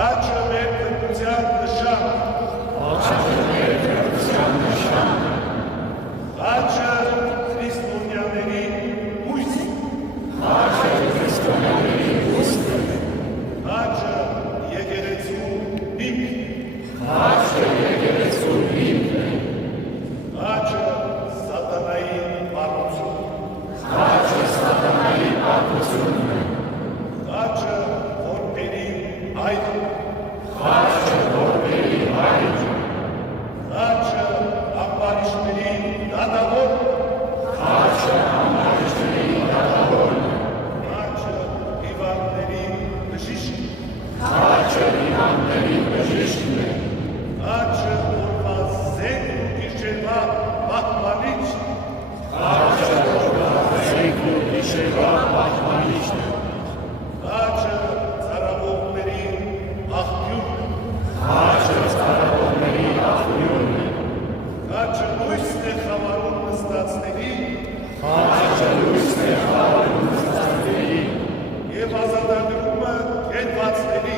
Խաչը մեր քրտության նշան։ Խաչը քրիստոնյաների հույս։ Խաչը եկեղեցու հիմք։ Խաչը սատանայի պատմություն։ Խաչը որբերի այր։ Խաչը ամբարիշտների դատավոր։ Խաչը հիվանդների բժիշկ։ Խաչը օրվա զենք ու գիշերվա պահպանիչ։ Խաչը ծառայողների աղբյուր։ Խաչը լույսն է խավարում նստածների և ազատագրումը կենվածների։